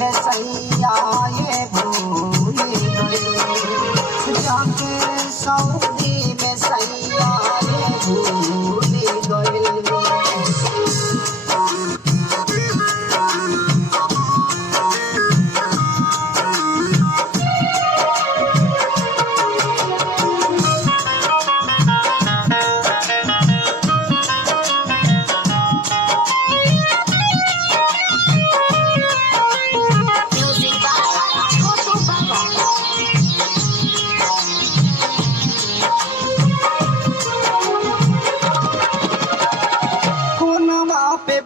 में सैया ये भूल गइल। जाके सऊदी में सैया ये भूल गइल।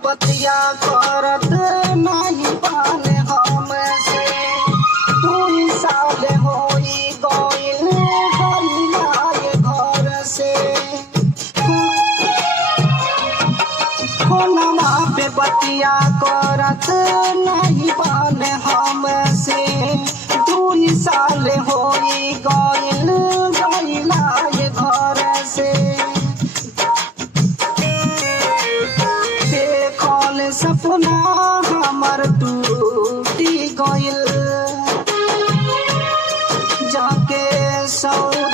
बतिया करत नहीं पाने हमसे, 2 साल होई गइल गइलाए घर से। फोनमा पे बतिया करत नहीं पाने हमसे, 2 साल होई गइल गइलाए घर से। सपना हमर टूटी गइल। जाके सऊदी